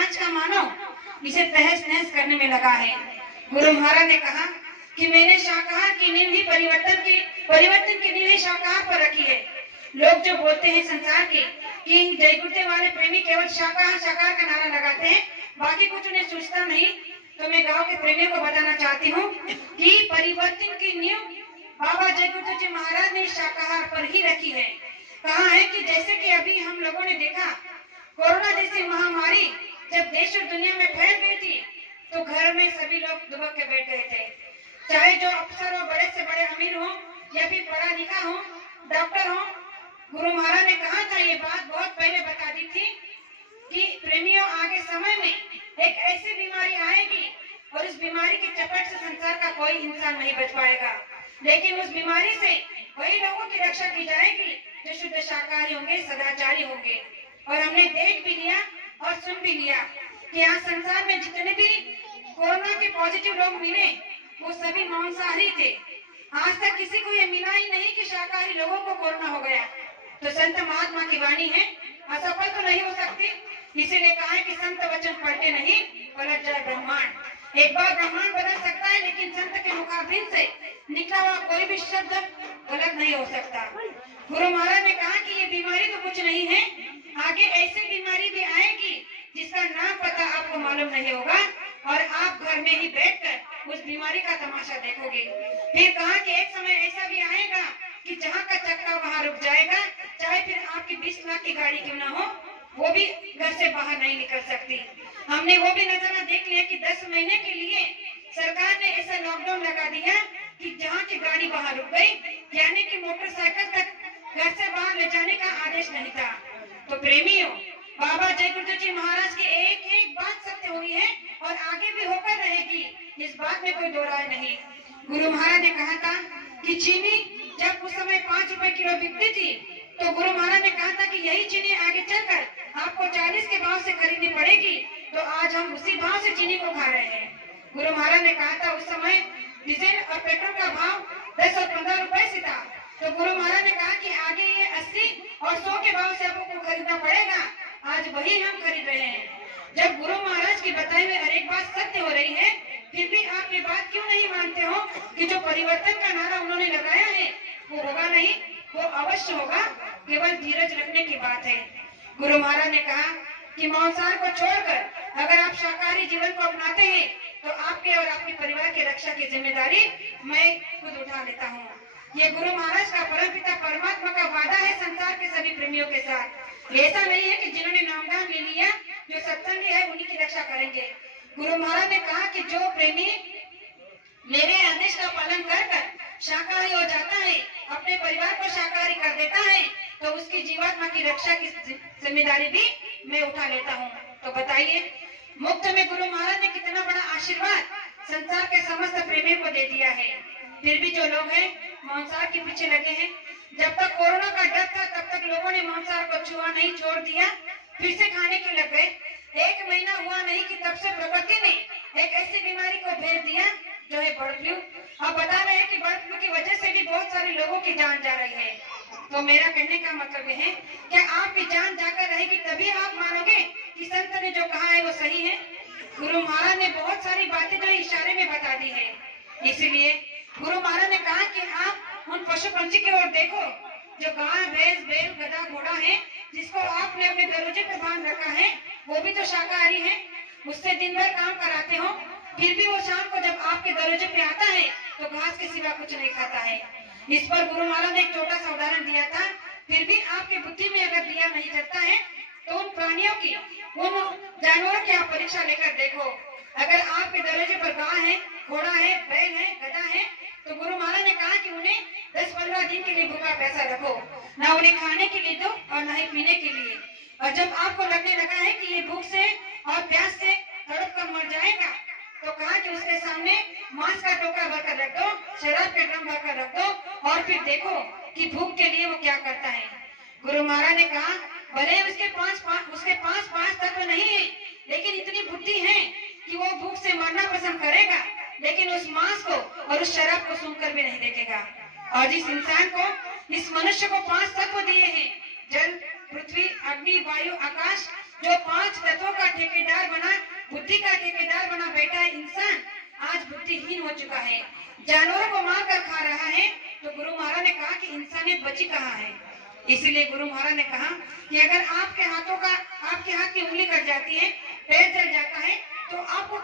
कांच का मानव इसे तहस नहस करने में लगा है। गुरु महाराज ने कहा कि मैंने शाकाहार की नींव ही परिवर्तन की नींव ही शाकाहार पर रखी है। लोग जो बोलते हैं संसार के कि जय गुरुदेव वाले प्रेमी केवल शाकाहार शाकाहार का नारा लगाते हैं, बाकी कुछ उन्हें सोचता नहीं, तो मैं गांव के प्रेमियों को बताना चाहती हूँ कि परिवर्तन की नींव बाबा जय गुरुदेव जी महाराज ने शाकाहार पर ही रखी है। कहा है कि जैसे कि अभी हम लोगों ने देखा कोरोना जैसी महामारी जब देश और दुनिया में फैल गई थी, तो घर में सभी लोग दुबक के बैठ गए थे। चाहे जो अफसर हो, बड़े से बड़े अमीर हो या फिर पढ़ा लिखा हो, डॉक्टर हो, गुरु महाराज ने कहा था, ये बात बहुत पहले बता दी थी कि प्रेमियों आगे समय में एक ऐसी बीमारी आएगी और इस बीमारी की चपेट से संसार का कोई इंसान नहीं बच पाएगा, लेकिन उस बीमारी से वही लोगों की रक्षा की जाएगी जो शुद्ध शाकाहारी होंगे, सदाचारी होंगे। और हमने देख भी लिया और सुन भी लिया कि आज संसार में जितने भी कोरोना के पॉजिटिव लोग मिले वो सभी मांसाहारी थे। आज तक किसी को ये मिला ही नहीं कि शाकाहारी लोगों को कोरोना हो गया। तो संत महात्मा की वाणी है, असफल तो नहीं हो सकती, इसीलिए कहा है कि संत वचन पढ़ते नहीं पलट जाए ब्रह्मांड। एक बार ब्रह्मांड बदल सकता है, लेकिन संत के मुखाबिन से निकला हुआ कोई भी शब्द गलत नहीं हो सकता। गुरु महाराज ने कहा कि ये बीमारी तो कुछ नहीं है, आगे ऐसी बीमारी भी आएगी जिसका नाम पता आपको मालूम नहीं होगा और आप घर में ही बैठकर उस बीमारी का तमाशा देखोगे। फिर कहा कि एक समय ऐसा भी आएगा कि जहाँ का चक्का वहाँ रुक जाएगा, चाहे फिर आपकी 20 लाख की गाड़ी क्यों ना हो, वो भी घर से बाहर नहीं निकल सकती। हमने वो भी नजारा देख लिया कि 10 महीने के लिए सरकार ने ऐसा लॉकडाउन लगा दिया कि जहाँ की गाड़ी बाहर रुक गई, यानी कि मोटरसाइकिल तक घर से बाहर ले जाने का आदेश नहीं था। तो प्रेमियों, बाबा जय गुरुदेव जी महाराज की एक एक बात सत्य हुई है और आगे भी होकर रहेगी, इस बात में कोई दो राय नहीं। गुरु महाराज ने कहा था कि चीनी जब उस समय 5 रुपए किलो बिकती थी, तो गुरु महाराज ने कहा था कि यही चीनी आगे चलकर आपको 40 के भाव से खरीदनी पड़ेगी। तो आज हम उसी भाव से चीनी को खा रहे हैं। गुरु महाराज ने कहा था उस समय डीजल और पेट्रोल का भाव 10 और 15 रुपए से था, तो गुरु महाराज ने कहा कि आगे ये 80 और 100 के भाव से आपको खरीदना पड़ेगा। आज वही हम खरीद रहे हैं। जब गुरु महाराज की बताई हुई हर एक बात सत्य हो रही है, फिर भी आप ये बात क्यों नहीं मानते हो कि जो परिवर्तन का नारा उन्होंने लगाया है वो होगा नहीं, वो अवश्य होगा, केवल धीरज रखने की बात है। गुरु महाराज ने कहा कि मांसाहार को छोड़कर अगर आप शाकाहारी जीवन को अपनाते हैं तो आपके और आपके परिवार की रक्षा की जिम्मेदारी मैं खुद उठा लेता हूँ। ये गुरु महाराज का परमपिता परमात्मा का वादा है संसार के सभी प्रेमियों के साथ। ऐसा नहीं है कि जिन्होंने नामदान ले लिया, जो सत्संगी है उन्हीं की रक्षा करेंगे। गुरु महाराज ने कहा कि जो प्रेमी मेरे आदेश का पालन कर शाकाहारी हो जाता है, अपने परिवार को शाकाहारी कर देता है, तो उसकी जीवात्मा की रक्षा की जिम्मेदारी भी मैं उठा लेता हूँ। तो बताइए, मुफ्त में गुरु महाराज ने कितना बड़ा आशीर्वाद संसार के समस्त प्रेमियों को दे दिया है। फिर भी जो लोग हैं मांसाहार के पीछे लगे हैं। जब तक कोरोना का डर था तब तक लोगों ने मांसाहार को छुआ नहीं, छोड़ दिया, फिर से खाने के लग गए। 1 महीना हुआ नहीं कि तब से प्रकृति ने एक ऐसी बीमारी को भेज दिया जो है बर्ड फ्लू। अब बता रहे हैं कि बर्ड फ्लू की वजह से भी बहुत सारे लोगों की जान जा रही है। तो मेरा कहने का मतलब यह है, क्या आपकी जान जाकर रहेगी तभी आप मानोगे कि संत ने जो कहा है वो सही है। गुरु महाराज ने बहुत सारी बातें जो इशारे में बता दी है, इसलिए गुरु महाराज ने कहा कि आप उन पशु पंछी की ओर देखो जो गाय, भैंस, बैल, गधा, घोड़ा है, जिसको आपने अपने दरवाजे पर बांध रखा है, वो भी तो शाकाहारी है। उससे दिन भर काम कराते हो, फिर भी वो शाम को जब आपके दरवाजे पे आता है तो घास के सिवा कुछ नहीं खाता है। इस पर गुरु महाराज ने एक छोटा सा उदाहरण दिया था। फिर भी आपकी बुद्धि में अगर दिया नहीं जलता है तो उन प्राणियों की, उन जानवरों की आप परीक्षा लेकर देखो। अगर आपके दरवाजे पर गाय है, घोड़ा है, बैल है, गधा है, तो गुरु महाराज ने कहा कि उन्हें 10-15 दिन के लिए भूखा पैसा रखो, ना उन्हें खाने के लिए दो और ना ही पीने के लिए। और जब आपको लगने लगा है कि ये भूख से और प्यास से तड़प कर मर जाएगा, तो कहा कि उसके सामने मांस का टोकरा भरकर रख दो, शराब के ड्रम भरकर रख दो और फिर देखो कि भूख के लिए वो क्या करता है। गुरु महाराज ने कहा भले उसके पास 5 तत्व नहीं है, लेकिन इतनी बुद्धि है कि वो भूख से मरना पसंद करेगा, लेकिन उस मांस को और उस शराब को सूंघकर भी नहीं देखेगा। और जिस इंसान को, इस मनुष्य को 5 तत्व दिए हैं, जल, पृथ्वी, अग्नि, वायु, आकाश, जो 5 तत्वों का ठेकेदार बना, बुद्धि का ठेकेदार बना बैठा है इंसान, आज बुद्धिहीन हो चुका है, जानवरों को मार कर खा रहा है। तो गुरु महाराज ने कहा कि इंसानियत बची कहाँ है। इसीलिए गुरु महाराज ने कहा कि अगर आपके हाथ की उंगली कट जाती है, पैर जल जाता है, तो आपको